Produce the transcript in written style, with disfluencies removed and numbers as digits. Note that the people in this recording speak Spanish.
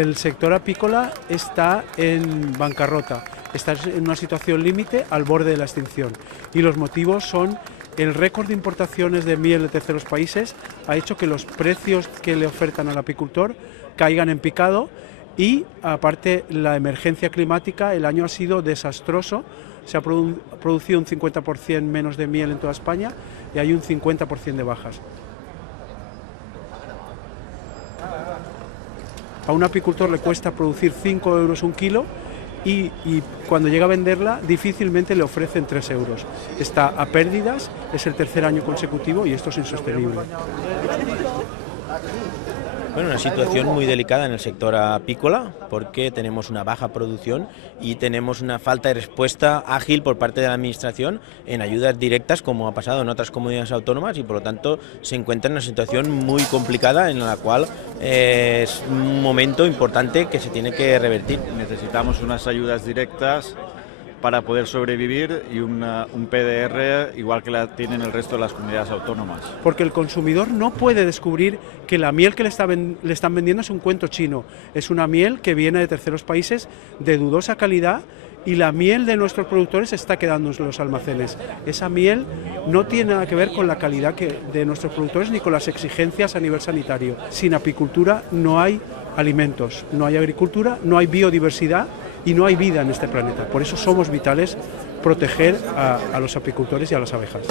el sector apícola está en bancarrota, está en una situación límite al borde de la extinción y los motivos son el récord de importaciones de miel de terceros países ha hecho que los precios que le ofertan al apicultor caigan en picado y aparte la emergencia climática, el año ha sido desastroso, se ha producido un 50% menos de miel en toda España y hay un 50% de bajas. A un apicultor le cuesta producir 5 euros un kilo y cuando llega a venderla difícilmente le ofrecen 3 euros. Está a pérdidas, es el tercer año consecutivo y esto es insostenible. Bueno, una situación muy delicada en el sector apícola porque tenemos una baja producción y tenemos una falta de respuesta ágil por parte de la Administración en ayudas directas como ha pasado en otras comunidades autónomas y por lo tanto se encuentra en una situación muy complicada en la cual es un momento importante que se tiene que revertir. Necesitamos unas ayudas directas para poder sobrevivir y un PDR igual que la tienen el resto de las comunidades autónomas. Porque el consumidor no puede descubrir que la miel que le están vendiendo es un cuento chino, es una miel que viene de terceros países de dudosa calidad y la miel de nuestros productores se está quedando en los almacenes. Esa miel no tiene nada que ver con la calidad de nuestros productores ni con las exigencias a nivel sanitario. Sin apicultura no hay alimentos, no hay agricultura, no hay biodiversidad y no hay vida en este planeta. Por eso somos vitales proteger a los apicultores y a las abejas.